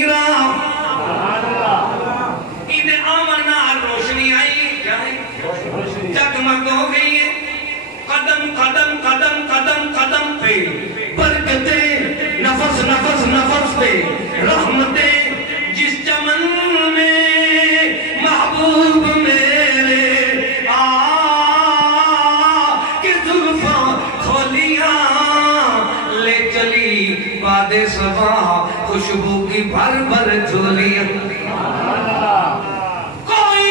منیرا انہیں آمنا روشنی آئی کیا ہے جگمگ ہو گئی ہے قدم قدم قدم قدم قدم پہ برکتیں نفس نفس نفس پہ رحمتیں جس چمن میں محبوب میرے کے زلفاں کھولیاں لے چلی باد صبا خوشبو کی بھر بھر جھولیاں کوئی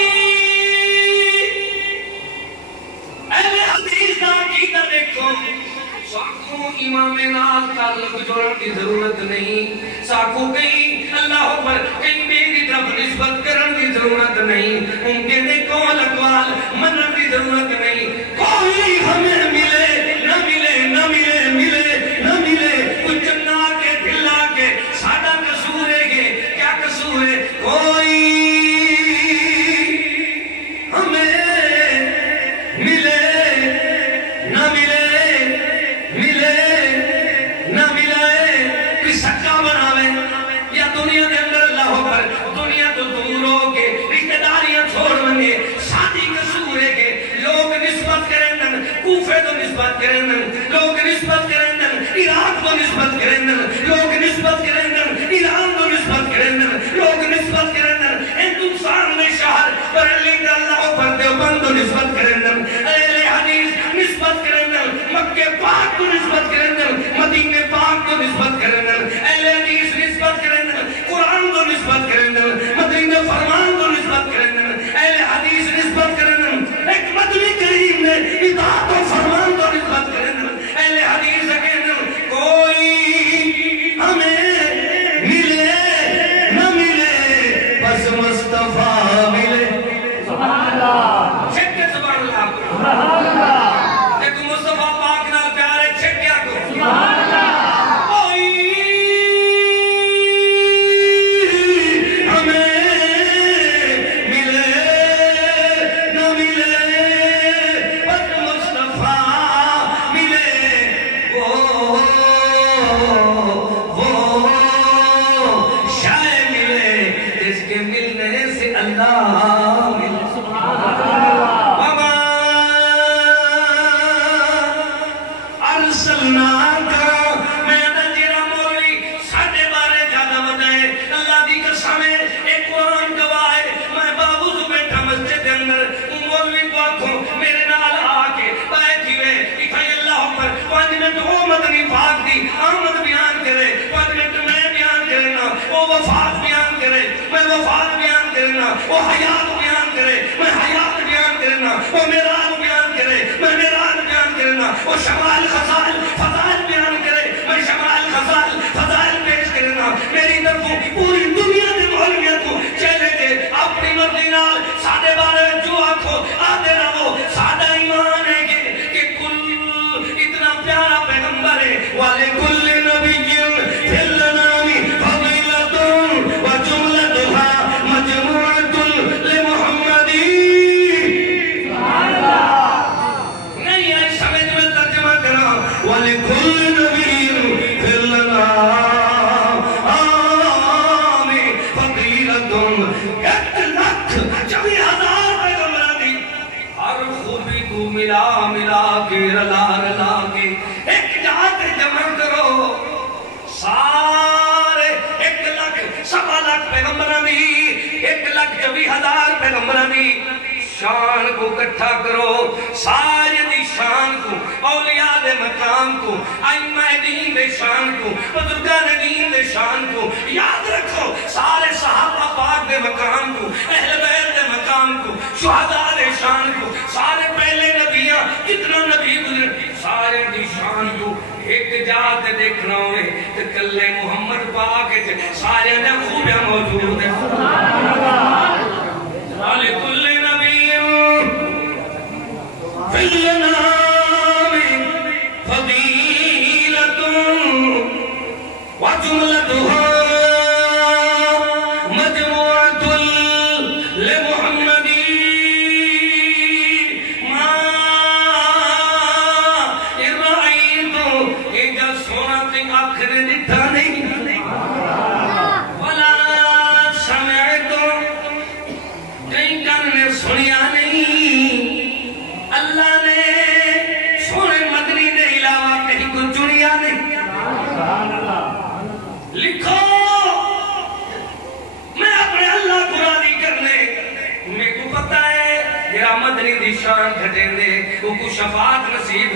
اہل حدیث کا عقیدہ دیکھو ساکھوں امام نال تعلق جوڑن کی ضرورت نہیں ساکھوں کہیں اللہ پر کہیں میری طرف نسبت کرن کی ضرورت نہیں ان کے قول اقوال منن کی ضرورت نہیں کوئی ہمیں ملے نہ ملے نہ ملے ملے نہ ملے کچھ چنا کے دھلا کے سادہ قصور ہے کیا قصور ہے کوئی ہمیں ملے نہ ملے دنیا دے اندر اللہ پر دنیا تو دور ہو کے رشتہ داریاں چھوڑ منگے شادی قصور ہے کہ لوگ نسبت کریں کوفے تو نسبت کریں لوگ نسبت کریں عراق تو نسبت کریں لوگ نسبت کریں ایران تو نسبت کریں لوگ نسبت کریں ہندوستان میں شہر بریلی کا اللہ پر دیوبند تو نسبت کریں اہل حدیث نسبت کریں مکہ پاک تو نسبت کریں مدینہ پاک تو نسبت کریں اہل حدیث نسبت کریں قرآن تو نسبت کریں مدینہ فرمان تو نسبت کریں اہل حدیث نسبت کریں ایک مدنی کریم نے اطاعت و فرمان تو نسبت کریں اہل حدیث کہنے کوئی ہمیں ملے نہ ملے بس مصطفیٰ ملے سبحان اللہ چھک کے سبحان اللہ سبحان اللہ دیکھو مصطفیٰ پاک نال پیارے چھک کیا کو سبحان اللہ آمد بیان کرے پدمت میں بیان کرنا وہ وفات بیان کرے میں وفات بیان کرنا وہ حیات بیان کرے میں حیات بیان کرنا وہ میراج بیان کرے میں میراج بیان کرنا وہ شمال خزائل فضائل بیان کرے میں شمال خزائل فضائل پیش کرنا میری طرفوں پوری دنیا کے مولویت کو چلے گے اپنی مرضی نال سادے بارے جو آنکھو آدھے رہو سادہ ایمان ہے کہ کل اتنا پیارا پیغمبر ہے وَلِكُلِّ نَبِيٍّ فِي الْأَنَامِ فَضِيلَةٌ وَجُمْلَتُهَا مَجْمُوعَةٌ لِمُحَمَّدٍ سبحان اللہ نہیں آئی سمجھ میں ترجمہ کرا وَلِكُلِّ نَبِيٍّ فِي الْأَنَامِ فَضِيلَةٌ 1,24,000 پیغمبرانی ہر خوبی کو ملا ملا کے رلا رلا کے ایک جہاں جمع کرو سارے 1,00,000 پیغمبرانی 1,24,000 پیغمبرانی شان کو اکٹھا کرو سارے دی شان کو اولیاء دے مقام کو ائمہ دین دے شان کو بزرگان دین دے شان کو یاد رکھو سارے صحابہ پاک دے مقام کو اہل بیت دے مقام کو شہداء دے شان کو سارے پہلے نبیاں کتنا نبی گزر سارے دی شان کو ایک جات دیکھنا ہوئے تو کلے محمد پاک سارے نے خوبیاں موجود ہیں وَلِكُلِّ نَبِيٍّ فِي الْأَنَامِ فَضِيلَةٌ وَجُمْلَتُهَا سونا تے آخر دیتا نہیں وَلَا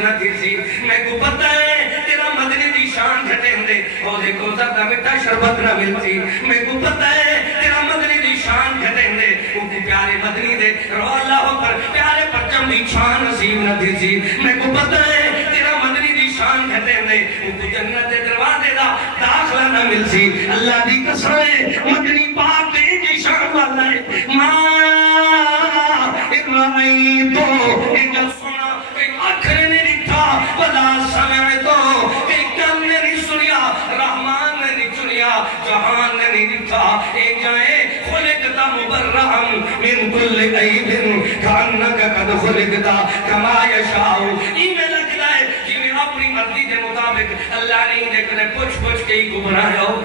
نہ تھی سی میں کو پتہ ہے تیرا مدنی دی شان گھٹیں دے اور دیکھو زردہ مٹھا شربت نہ ملتی میں کو پتہ ہے تیرا مدنی دی شان گھٹیں دے وہ پیارے مدنی دے رو اللہ پر پیارے پرچم دی شان نصیب نہ تھی سی میں کو پتہ ہے تیرا مدنی دی شان گھٹیں دے وہ جنت دے دروازے دا داخلہ نہ ملتی اللہ دی قسم ہے مدنی پاک دے دی شان والا ہے ارائیتو ایک سنا ایک آخر نے لکھا ولا سمع تو ایک کم نے نہیں سنیا رحمان نے نہیں سنیا جہان نے نہیں لکھا ایک جائے خلقتا مبرہم من کل عیب کانکا قد خلقتا کما یشاؤ میں لگتا ہے کہ میں اپنی مرضی کے مطابق اللہ نے دیکھنے پوچھ کے ہی کو بنایا ہو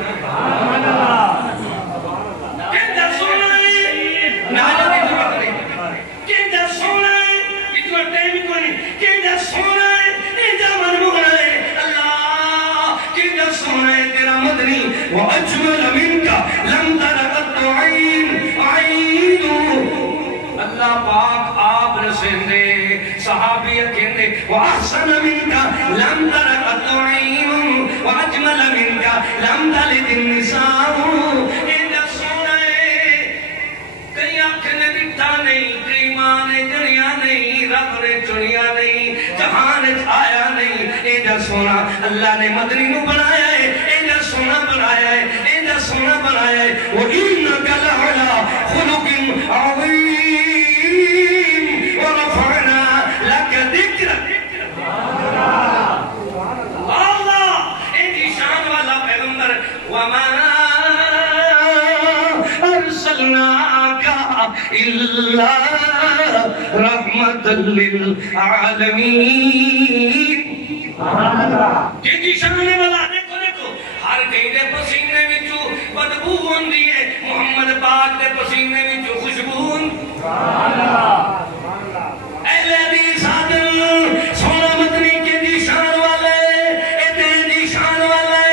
کہتا سونا ہے نالا دی ضرورت نہیں کہتا سونا ہے اتنا ٹائم کو نہیں کہتا سونا ہے ایجا من مغنا ہے اللہ کہتا سونا ہے تیرا مدنی وَأَجْمَلَ مِنْكَ لَمْ تَرَقَتُ عَيْدُ اللہ پاک آپ رسندے صحابی کہندے وَأَحْسَنَ مِنْكَ لَمْ تَرَقَتُ عَيْنُ وَأَجْمَلَ مِنْكَ لَمْ تَلِدِ النِّسَاءُ ایجا سونا ہے کئی آنکھیں دکھتا نہیں کئی ماں نے جڑیا نہیں رب نے چڑیا نہیں جہان آیا نہیں ایجا سونا اللہ نے مدنی نو بنایا ہے ایجا سونا بنایا ہے ایجا سونا بنایا ہے وَإِنَّكَ لَعَلَىٰ خُلُقٍ عَظِيمٍ وَرَفَعْنَا لَكَ ذِكْرَكَ اللہ ایجی شان والا پیغمبر وَمَا أَرْسَلْنَاكَ إِلَّا رَحْمَةً لِلْعَالَمِينَ جی شانے والا دیکھو ہر کئی دے پسینے وچوں بدبو ہوندی ہے محمد پاک دے پسینے وچوں خوشبو اہل حدیث آدم سونا مدنی کے دی شان والے اے دی شان والے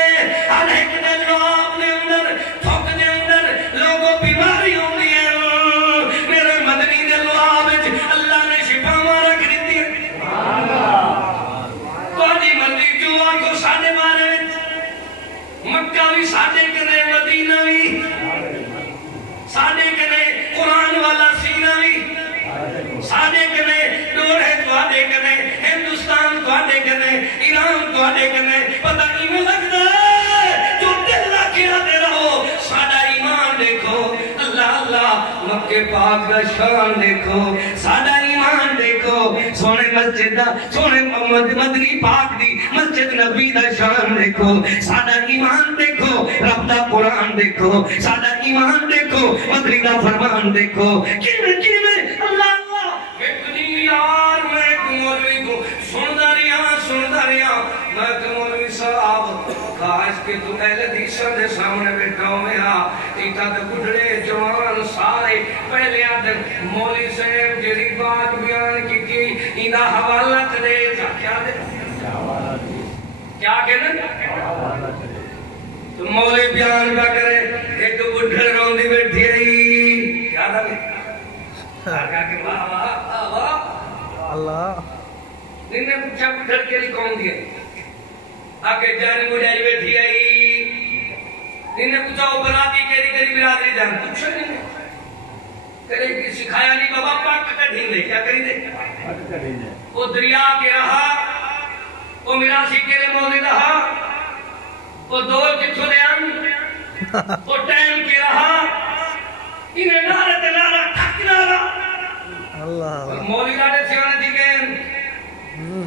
ہر ایک دے لواب دے اندر تھوک دے اندر لوگوں بیماری ہوندی ہے میرے مدنی دے لواب اللہ نے شفا رکھ دیتی ہے کو ساڑھے بارے مکہ بھی ساڑھے کنے مدینہ بھی ساڑھے کنے قرآن والا سینہ بھی ساڑھے کنے ڈورے توڑے کنے ہندوستان توڑے کنے ایران توڑے کنے پتہ ایمیں لگتا ہے جو دل لکھیا دے رہو ساڑھا ایمان دیکھو اللہ اللہ مکہ پاک کا شان دیکھو ساڑھا ایمان دیکھو سونے مسجد دا سونے محمد مدنی پاک دی مسجد نبی دا شان دیکھو ساڑھا ایمان دیکھو رب دا قرآن دیکھو ساڑھا ایمان دیکھو مدنی دا فرمان دیکھو کیویں اللہ اللہ میں یار میں ایک مولوی کو سندا رہیا میں ایک مولوی صاحب کاش کہ تو اہل حدیثاں دے سامنے بیٹھا ہویا تیتا تے بڈھڑے جوان سارے پہلے آدھر مولوی صاحب جڑی بات بیان کی انہا حوالہ کرے کیا دے کیا کہنا تو مولوی بیان کا کرے ایک بڈھڑ روندی بیٹھی آئی کیا دا کہا کہ واہ اللہ انہیں پوچھا بڈھڑ کے لیے کون دیا آکے جانی مجھائی بیٹھی آئی انہیں پوچھا وہ براتی کیری برادری جان پوچھا نہیں کرے کہ سکھایا نہیں بابا پاک کا ڈھین دے کیا کری دے وہ دریا کے رہا وہ میراسی کے لئے موزی رہا وہ دور کی چھوڑیان وہ ٹائم کی رہا انہیں نارت نارا ٹھک نارا مولی راڑے سیانے تھی گئن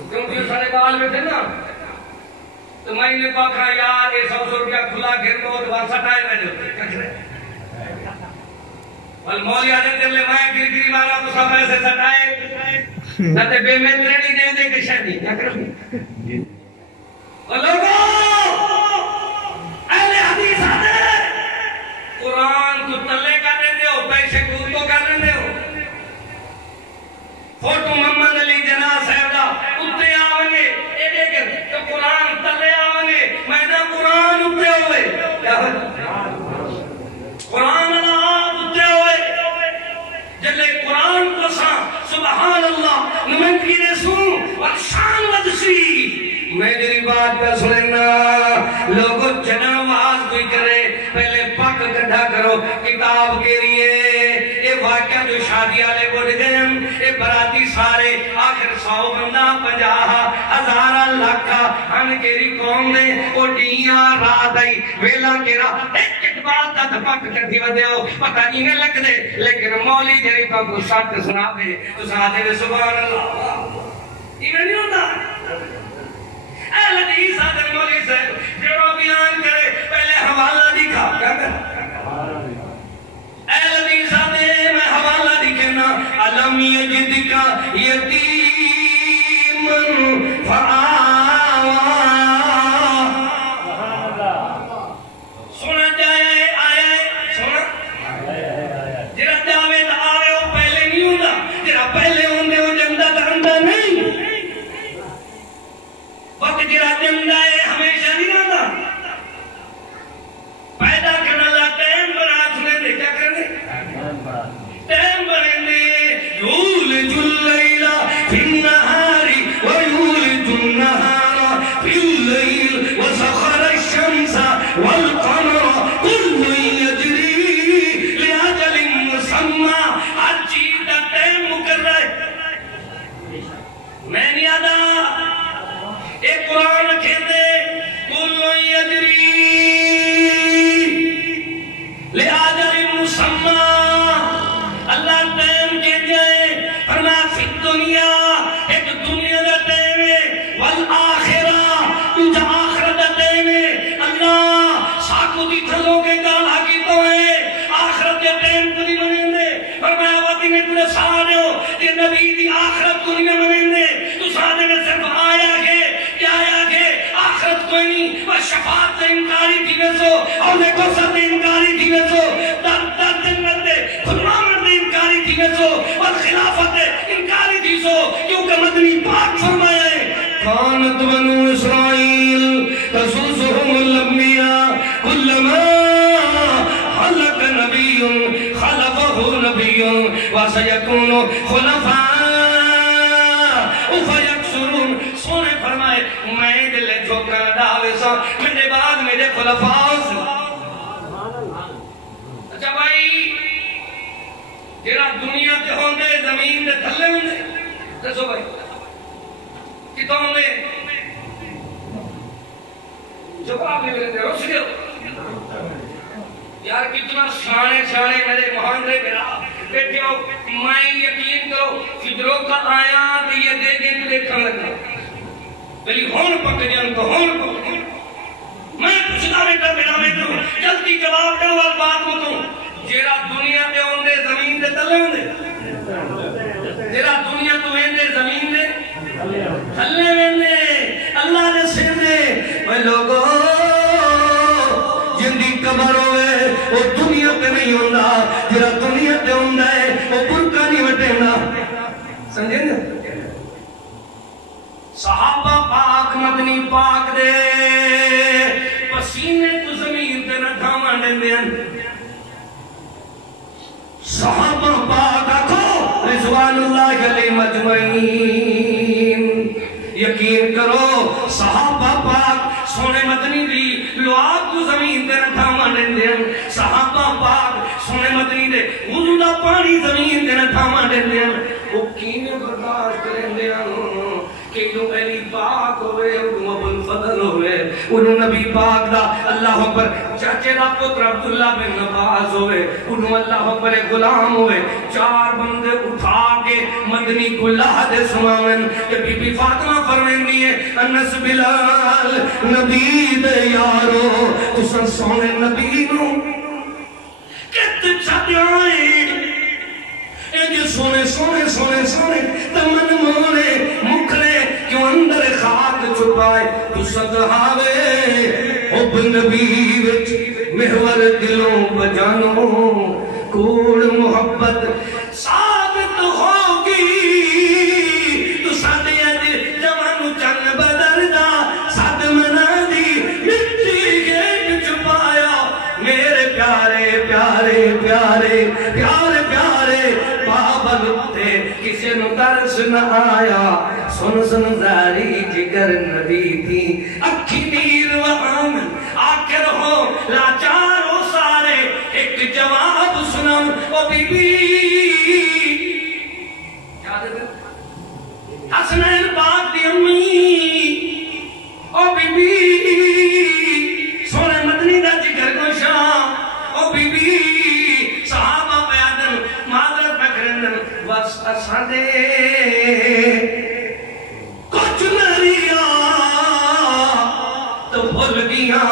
کیونکہ سارے بال میں تھے نا تو میں نے پاکھا یار 100 روپیہ کھلا گھر بہت وارسا ٹائم ہے جو وال مولی آنے دل لے میں گری مارا تو سب ایسے سٹائے نہ تے بے میں ترینی دے دے کہ شہدی کیا کرو اور لوگوں اہل حدیث آنے قرآن کو تلے کر رہے ہو پیسے کود کو کر رہے ہو فوٹو محمد علی جناح صاحب دا اتے آوانگے اے دیکھیں تو قرآن تلے آوانگے میں نے قرآن اتے ہوئے قرآن اللہ آپ اتے ہوئے جلے قرآن کو سا سبحان اللہ نمائندگی رسول اور شان ود میں جنہی بات پہ سننا لوگوں جنواز کوئی کرے پہلے پاک کٹھا کرو کتاب کے لیے یہ واقعہ جو شادی آلے بڑھ گئے یہ براتی سارے آخر 100 بندہ 50,000 لاکھا ہن کیری قوم نے وہ ڈیاں رات آئی ویلا کیرا ایک بات دا دپاک کٹھی ودے ہو پتہ انہیں لگ دے لیکن مولی جنہی تو کو ساتھ سنا دے تو ساتھ دے سبحان اللہ انہیں نہیں ہوتا اے حدیث حضرت مولی سے جو بیان کرے پہلے حوالہ دکھا کیا کر اے حدیث حضرت میں حوالہ دکھنا علم یجدکا یتیم فآوا سنا جائے آیا سنا جرا جاوید آوے وہ پہلے نہیں ہونا جرا پہلے ہوندے وہ جندہ ترندہ نہیں وقت جرا جندہ ہے ہمیشہ نہیں رہتا پیدا کرنا لا ٹائم بنا سنے دے کیا کرنے ٹائم بنے دے یولج اللیل فی النہار ویولج النہار فی اللیل وسخر الشمس والقمر کل یجری لأجل مسمى ہر چیز دا ٹائم مقرر ہے میں نہیں آدھا ایک قرآن کہتے کل یجری لأجل مسمى اللہ ٹائم کہتے ہیں فرمایا فی الدنیا ایک دنیا دا ٹائم ہے والآخرہ تجھا آخرت دا ٹائم ہے اللہ ساکو دی تھلوں کے گالا کی تو ہے آخرت دے ٹائم تو نہیں منیں دے فرمایا وقتی میں تجھے سارے ہو یہ نبی دی آخرت تو نہیں منیں دے تو سارے میں صرف آیا کہ آخرت کوئی نہیں وہ شفاعت سے انکاری تھی میں سو اور نے قصد انکاری تھی میں سو در جنت دے خدمامت دے انکاری تھی میں سو اور خلافت دے انکاری تھی سو کیونکہ مدنی پاک فرمایا ہے کانت بنو اسرائیل تسوسهم الانبیاء کلما حلق نبی خلفه نبی وسیکون خلفاء فیکسرون سونے فرمائے میں دل جھوکر ڈاوے سا میرے بعد میرے خلفاء سے اچھا بھائی جیرا دنیا تے ہوندے زمین تے تھلے ہوندے دسو بھائی کتوں ہوندے جواب نہیں ملے روش گئے یار کتنا شانے میرے محاندرے میرا بیٹھے ہو میں یقین کرو فدروں کا آیا تو یہ دیکھیں تو دیکھنے لگا بلی ہون پک جان تو ہون پک میں پوچھتا بیٹا جلدی جواب دے وال بات کو تو جیرا دنیا دے ہوندے زمین دے تلے ہوندے جیرا دنیا تو ہوندے زمین دے تلے ہوندے اللہ نے سندے میں لوگوں جندی قبر ہوئے وہ دنیا پہ نہیں ہوندہ جیرا دنیا پہ ہوندہ ہے وہ برکہ نہیں وٹینا سمجھیں گے صحابہ پاک مدنی پاک دے پسینے تو زمین تے نہ دھاما دیں صحابہ پاک آکھو رضوان اللہ علیہ مجمعین یقین کرو صحابہ پاک سونے مدنی دی لوآب تو زمین تے نہ دھاما دیں صحابہ پاک سونے مدنی دے وضو دا پانی زمین تے نہ دھاما دیں وہ کینے برداشت کریں دیں کہ انہوں علی پاک ہوئے انہوں ابن فضل ہوئے انہوں نبی پاک دا اللہ اکبر چاچے دا پتر عبداللہ بن نباز ہوئے انہوں اللہ اکبر غلام ہوئے 4 بندے اٹھا کے مدنی کلہ دے سماون کہ بی بی فاطمہ فرمینی ہے انس بلال نبی دے یارو تسن سونے نبی نو کت چھتے آئیں اے سونے سونے سونے سونے تمن مونے مکھلے کیوں اندر خاک چھپائے تو صدحاوے حب نبی وچ محور دلوں بجانو کوڑ محبت ثابت ہوگی تو سادے اج جوانو چن بدر دا ساد منا دی مٹی گیٹ چھپایا میرے پیارے پیارے پیارے پیارے پیارے بابل تے کسی نو ترس نہ آیا سن سن زاری جگر نبی تھی اکھی نیر و آمن آخر ہو لاچار ہو سارے ایک جواب سنم او بی بی حسنین پاک دی امی او بی بی سونے مدنی دا جگر گوشا او بی بی صحابہ بیادن معذرت پکرندن وس اساندے کچھ نریا تو بھول گیا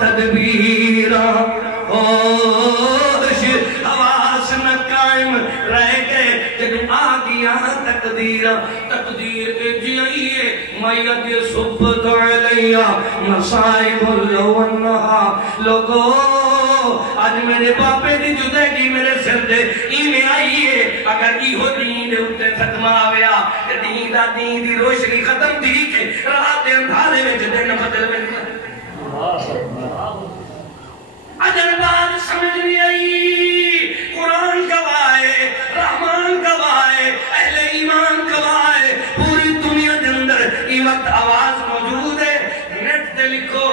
تدبیرہ ہوش حواس نہ قائم رہ گئے جب آگیا تقدیرہ تقدیر اجیئیے میت صبت علیہ مصائب اللونہا لوگو آج میرے باپے دی جدگی میرے سر دے ایمیں آئیے اگر ایہو دین دے اتے ختم آویا کہ دین دا دین دی روشنی ختم تھی کہ رات اندھارے میں جدے نہ بدل میں اجر بات سمجھ نہیں آئی قرآن گواہے رحمان گواہے اہل ایمان گواہے پوری دنیا دے اندر یہ وقت آواز موجود ہے نیٹ دے لکھو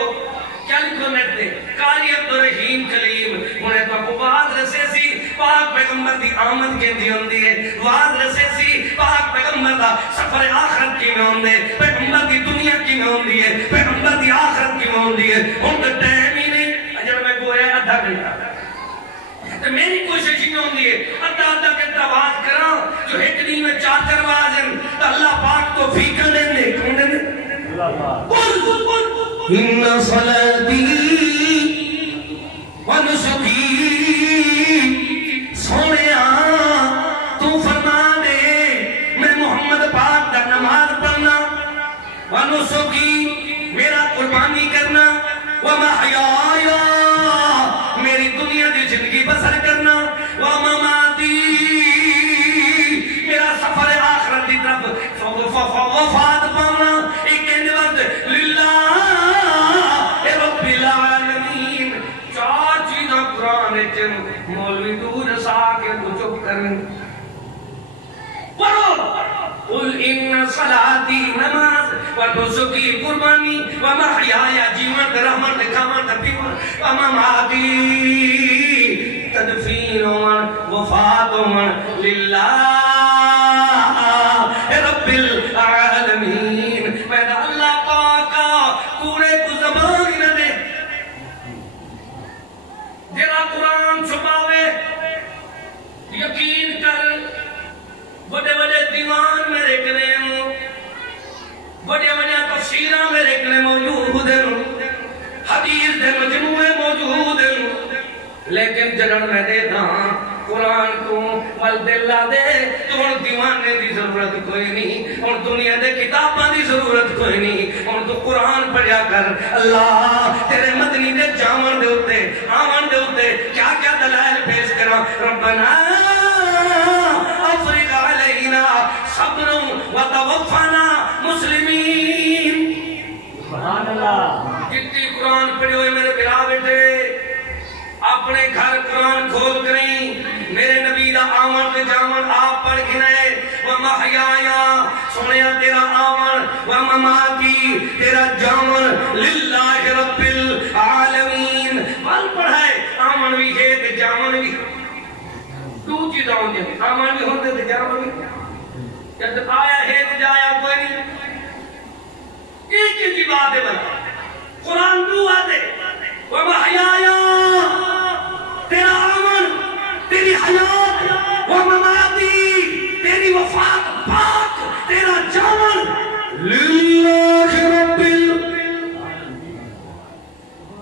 کیا لکھو نیٹ دے قاری عبدالرحیم کلیم انہیں تو کو بات رسے سی پاک پیغمبر دی آمد کے دی ہوندی ہے بات رسے سی پاک پیغمبر دا سفر آخرت کی میں ہوندے پیغمبر دی دنیا کی میں ہوندی ہے پیغمبر دی آخرت کی میں ہوندی ہے ان کا ٹائم ہی نہیں اجر میں گویا ادھا گھنٹہ تو میری کوشش ہی ہوندی ہے ادھا گھنٹہ بات کرا جو ایک دن میں 4 وازن تو اللہ پاک تو فیقہ دیں دے کون دیں دے ان صلاتی ونسکی سونیا تو فرما دے میں محمد پاک دا نماز پڑھنا ونسکی میرا قربانی کرنا ومحیایا میری دنیا دی زندگی بسر کرنا ومماتی میرا سفر آخرت دی طرف وفات پانا ایک کہنے وقت للہ رب العالمین 4 چیزاں قرآن چن مولوی دور سا کے تو چپ کریں پڑھو قل ان صلاتی نماز ونسکی قربانی ومحیایا جیون رحمت کامن تبیون ومماتی تدفین من وفات من للہ رب العالمین پیدا اللہ پاکا پورے کو زبان نہ دے جیرا قرآن چھپاوے یقین کر بڑے بڑے دیوان میرے کنے بڑے بڑے تفسیرہ میرے کنے موجود ہیں حدیث دے مجموعے موجود ہیں لیکن جڑن میں دے تھا قرآن کو والدلہ دے تو ان دیوانے دی ضرورت کوئی نہیں اور دنیا دے کتاباں دی ضرورت کوئی نہیں اور تو قرآن پڑھیا کر اللہ تیرے مدنی دے جامن دے ہوتے آمن دے ہوتے کیا کیا دلائل پیش کرا ربنا افرغ علینا صبر وتوفنا مسلمین سبحان اللہ جتنی قرآن پڑھے ہوئے میرے بلا بیٹے اپنے گھر قرآن کھول کریں میرے نبی دا آمن تے جامن آپ پڑھ گھنے ومحیایا سنیا تیرا آمن ومماتی تیرا جامن للہ رب العالمین بل پڑھائے آمن بھی ہے تے جامن بھی 2 چیزیں ہوندے ہیں آمن بھی ہوندے تے جامن بھی جب آیا ہے تے جایا کوئی نہیں ایک کی بات ہے بنا قرآن 2 آتے ومحیایا تیرا آمن تیری حیات ومماتی تیری وفات پاک تیرا جامن للہ رب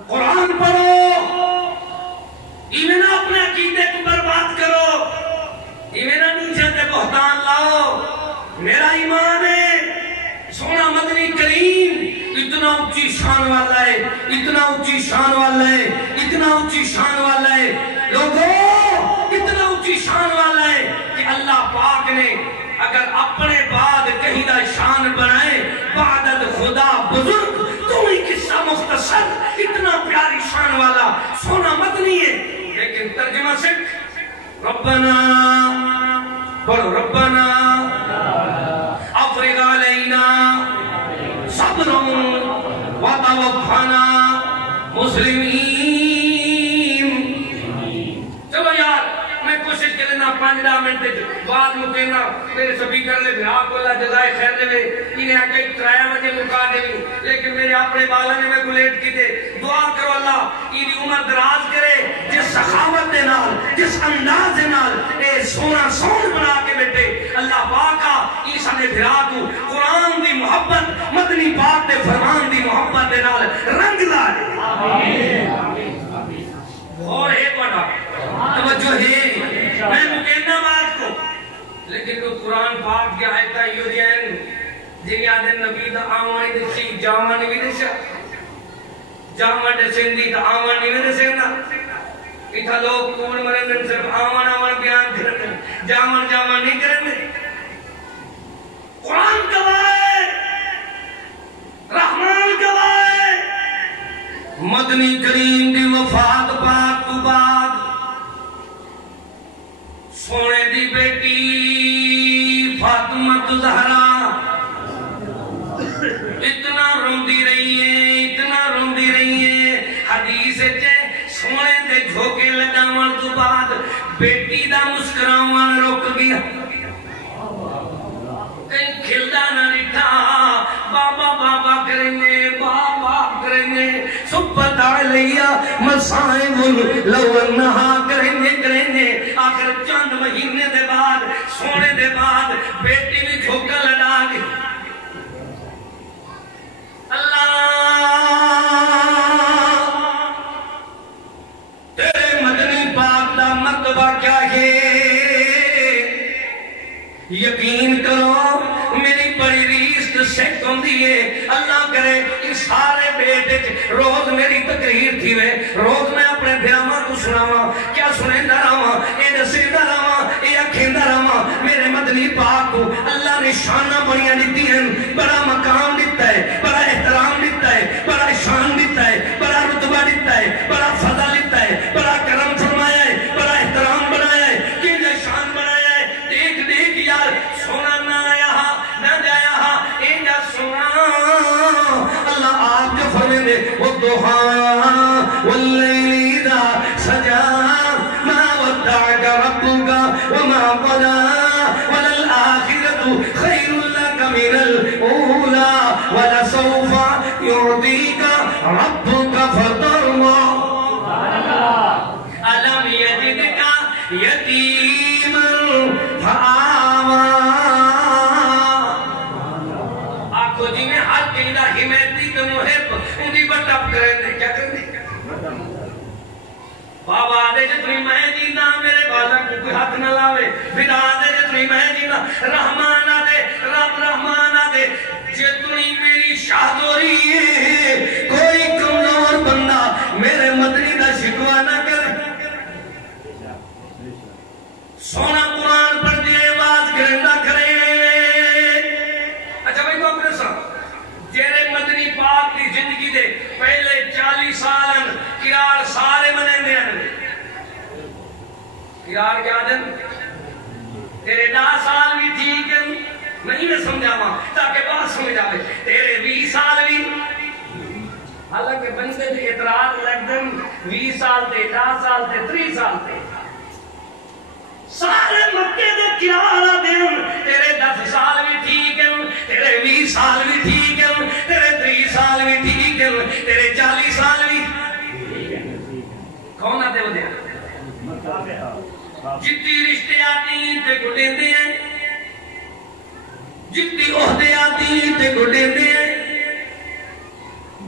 قرآن پڑھو ایمینہ اپنے عقیدے کو برباد کرو ایمینہ نیچے تے بہتان لاؤ میرا ایمان ہے سونا مدنی کریم اتنا اونچی شان والا ہے اتنا اونچی شان والا ہے اتنا اونچی شان والا ہے لوگوں اتنا اونچی شان والا ہے کہ اللہ پاک نے اگر اپنے بعد کہیں دا شان بنائے بعدد خدا بزرگ تو ہی قصہ مختصر اتنا پیاری شان والا سونا مدنی ہے لیکن ترجمہ سے ربنا بڑھو ربنا افرغ علینا منٹ بعد مکینا میرے سبھی کر لے بھیرا کو اللہ جزائے خیر دے انہیں آگے 3 بجے مکا دے لیکن میرے اپنے بالا نے میں گلیٹ کی دے دعا کرو اللہ انہی عمر دراز کرے جس سخاوت دے نال جس انداز دے نال اے سونا سون بنا کے بیٹے اللہ پاکا عیسیٰ نے بھیرا کو قرآن دی محبت مدنی پاک دے فرمان دی محبت دے نال رنگ لائے اور ایک بڑا توجہ ہے میں مکینہ بات کو لیکن تو قرآن پاک کی آیتہ یہ دین جنہی آدھے نبی دا آوانی دسی جامانی بھی دسا جامان دسندی دا آوانی بھی دسندہ اتھا لوگ کون مرندن صرف آوان بیان کرنے جامان نہیں کرنے قرآن گواہ رحمان گواہ مدنی کریم دی وفات پاک تو بعد سونے دی بیٹی فاطمہ زہرا اتنا روندی رہی ہے حدیث چے سونے دے جھوکے لگاون تو بعد بیٹی دا مسکراون رک گیا کہیں کھلدا نہ رٹھا بابا بابا کرنے سبت علیہ مسائب لو انہا کرنے آخر چند مہینے دے بعد سونے دے بعد بیٹی بھی جھوکا لڑا گئی اللہ تیرے مدنی پاک دا مرتبہ کیا ہے یقین کرو میری بڑی ریست سیکھ ہوندی ہے اللہ کرے اس سارے بیٹے روز میری تقریر تھی میں روز میں اپنے بھیامہ کو سناواں کیا سنیندہ رہاں اے نسیدہ رہاں اے اکھیندہ رہاں میرے مدنی پاک کو اللہ نے شانہ بڑیاں دیتی ہیں بڑا مقام دیتا ہے بڑا احترام دیتا ہے بڑا شان دیتا ہے بڑا رتبہ دیتا ہے بڑا فضل دیتا ہے بڑا کرم فرمایا ہے بڑا احترام بنایا ہے کہ جو شان بنایا ہے دیکھ یار سونا نہ آیا نہ جایا اے جا سونا اللہ آپ جو فرمے دے والضحا واللیل اذا سجا ما ودعك ربك وما قلى وللآخرة خير لك من الأولى ولسوف يعطيك ربك فترضى ألم يجدك يتيما فآوى آنکھو جی میں ہر کہنا حمیتی تو محب انہی بٹپ کریں دے کیا کریں دے بابا آدھے جتنی میں جینا میرے بالا کو کوئی حق نہ لاوے پھر آدھے جتنی میں جینا رحمان آدھے رب رحمان آدھے جتنی میری شاہدوری ہے کوئی کمزور بندہ میرے مدنی دا شکوہ نہ کرے سونا قرآن پڑھ دے آواز کرندہ کرے اچھا بھائی کو اپنے ساتھ جیرے مدنی پاک کی زندگی دے پہلے 40 سالن قرار سارے منے میں آنے قرار کیا دن تیرے 10 سال بھی ٹھیک ہے نہیں میں سمجھا ماں تاکہ بات سمجھ آئے تیرے 20 سال بھی حالانکہ بندے جو اعتراض لگ دن 20 سال تے 10 سال تے 3 سال تے سارے مکے دے قرار دن تیرے 10 سال بھی ٹھیک ہے تیرے 20 سال بھی ٹھیک ہے تیرے 30 سال بھی ٹھیک ہے تیرے 40 سال بھی کون آتے ہو دیا جتنی رشتے آتی تے گھٹے دے ہیں جتنی عہدے آتی تے گھٹے دے ہیں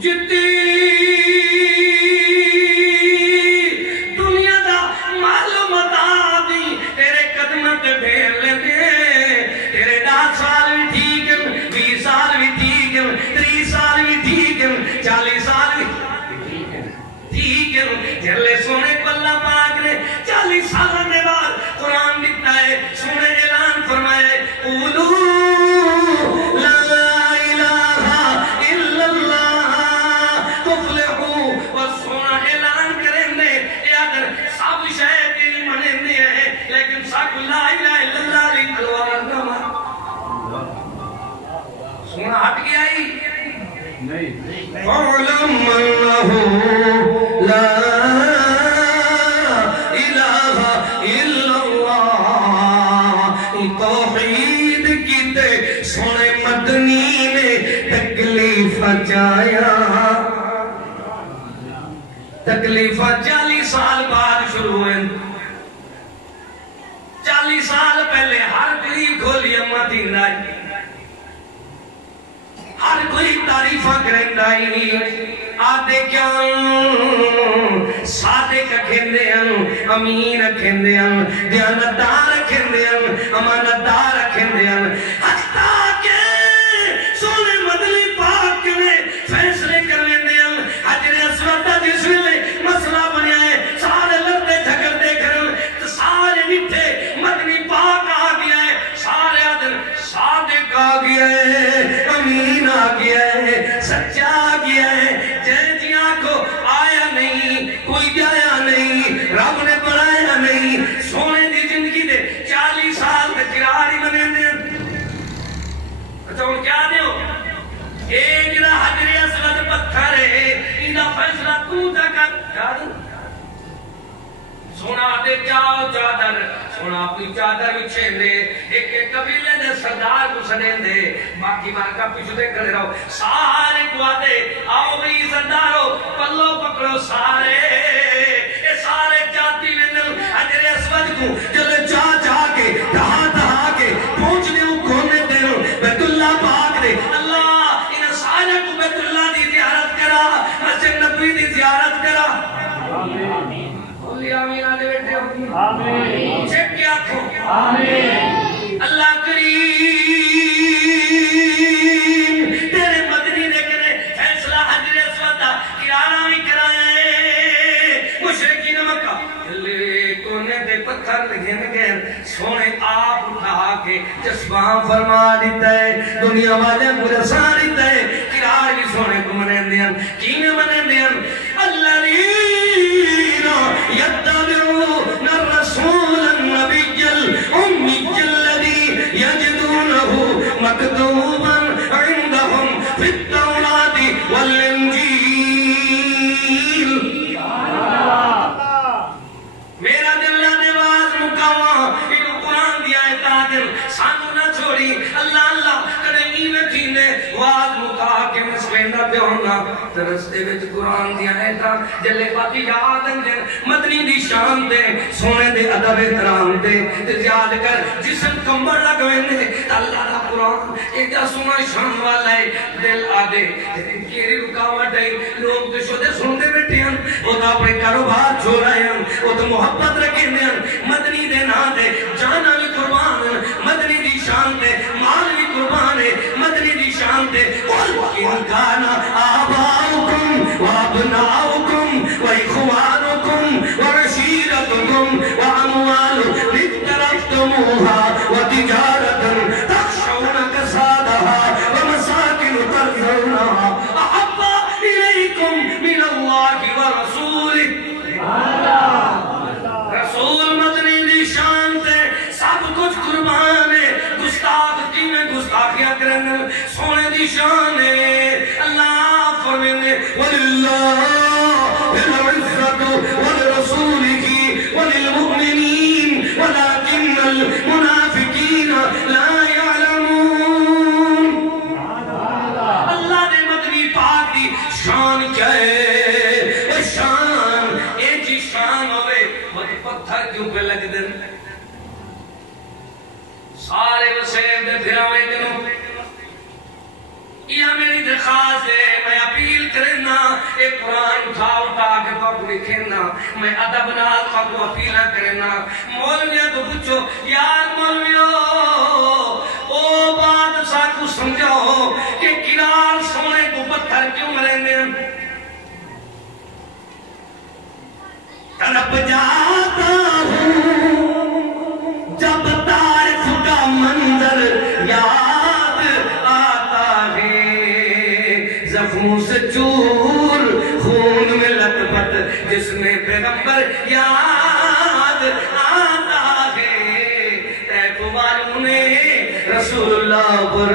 جتنی دنیا دا معلومات آتی تیرے قدمہ تے پھیر لیتے ہیں تیرے 10 سال بھی ٹھیک ہے 20 سال بھی ٹھیک ہے 30 سال بھی ٹھیک ہے 40 سال بھی ٹھیک ہے جلے سونے کو اللہ پاک نے 40 سالہ نے بعد قرآن لکھتا ہے سونے اعلان فرمائے قولو لا الہ الا اللہ تفلحو وسونا اعلان کریں دے اگر سب شاید تیری منیں دے ہیں لیکن ساکھ لا الہ الا اللہ لی تلوار نہ مار سونا ہٹ گیا ہی فَعْلَمْ أَنَّهُ لَا إِلَهَ إِلَّا اللَّهِ آیا تکلیفہ 40 سال بعد شروع ہوئے 40 سال پہلے ہر کوئی کھولی اماں دین آئی ہر کوئی تعریفہ کریں آئی آدھے کیا صادق کھیندے ہیں امین کھیندے ہیں دیانتدار کھیندے ہیں امانتدار کھیندے ہیں حتیٰ کہ سونے مدنی پاک میں فیصلے کر لیندے ہیں حجر اسود دا جس میں مسئلہ بنیا ہے سارے لڑتے جھگڑتے کرن تو سارے مٹھے مدنی پاک آ گیا ہے سارے آدھن صادق آ گیا ہے امین آ گیا ہے سچا آ گیا ہے کو آیا نہیں کوئی جایا نہیں رب نے بڑھایا نہیں سونے دی زندگی دے 40 سال تک قرار ہی بنے دے اچھا ان کیا دیو اے جڑا حجر اسود پتھر ہے انہا فیصلہ تو تک سونا دے جاؤ چادر سونا اپنی چادر بچھے دے ایک قبیلے دے سردار کو سنیں دے باقی مارکا پیچھو دے کرے رہو سارے کو آتے آؤ بھی سردارو پلو پکڑو سارے اے سارے جاتی میں دل حجر اسود کو جلے چاہ کے دہا کے پہنچ دے ہوں کھونے دے ہوں بیت اللہ پاک دے اللہ انہیں سارے کو بیت اللہ دی زیارت کرا مسجد نبی دی زیارت کرا آمین آمین آدھے بیٹھے ہوں آمین چیک کیا کھو آمین اللہ کریم تیرے مدنی نے کرے فیصلہ حجر اسود کرارہ بھی کرائے مشرقین مکہ لے کونے دے پتھر لگن گئے سونے آپ اٹھا کے جذبان فرما دیتا ہے دنیا والے مرسا دیتا ہے کرار بھی سونے کو منین دیں کینے منین دیں اللہ يتبعون الرسول النبي الأمي الذي يجدونه مكتوبا عندهم في التوراة والإنجيل میرا دل نواز مکاواں انہوں قرآن دیا ہے تادر سانو نہ چھوڑی اللہ اللہ کریں میں تھینے واز مکا کے مسلمہ پہ ہونا ترستے وچ قرآن دیا ہے تا جلے باتی یادن دے مدنی دی شان دے سونے دے ادب احترام دے یاد کر جسم کمبر لگویں دے اللہ دا قرآن ایک جا سنا شان والا ہے دل آدے کیری رکاوٹ ہے لوگ تو شدے سنتے بیٹھے ہیں وہ تو اپنے کاروبار چھوڑا ہے وہ تو محبت رکھیں دے مدنی دے نا دے جانا بھی قربان مدنی دی شان دے مال بھی قربان ہے مدنی دی شان دے وَإِنْ كَانَ آبَاؤُكُمْ وَأَبْنَاؤُكُمْ وَإِخْوَانُكُمْ وَعَشِيرَتُكُمْ وَأَمْوَالُ اقْتَرَفْتُمُوهَا وَتِجَارَةً تَخْشَوْنَ كَسَادَهَا وَمَسَاكِنُ تَرْضَوْنَهَا أَحَبَّ إِلَيْكُمْ مِنَ اللَّهِ وَرَسُولِهِ رسول مدنی دی شان تے سب کچھ قربان ہے گستاخ کی میں گستاخیاں کرنے سونے دی شان ہے اللہ فرمینے وَلِلَّهِ الْعِزَّةُ وَلِرَسُولِهِ وَلِلْمُؤْمِنِينَ وَلَكِنَّ الْمُنَافِقِينَ لَا يَعْلَمُونَ اللہ نے مدنی پاک دی شان کیا ہے شان ایک جی شان ہوئے وہ پتھر کیوں پہ لگ دن سارے وسیب دے پھراوے کنوں یہ میری درخواست ہے میں اپیل کرنا ایک قرآن اٹھا کے پاک لکھنا میں ادب نال پاک اپیلہ کرنا مولویاں تو پوچھو یار مولویوں او بات سا کو سمجھاؤ کہ کنار سونے کو پتھر کیوں مرنے تڑپ جاتا ہوں جب تعریف کا منظر یاد آتا ہے زخموں سے چور خون میں لت پت جس میں پیغمبر یاد آتا ہے طیف والوں نے رسول اللہ پر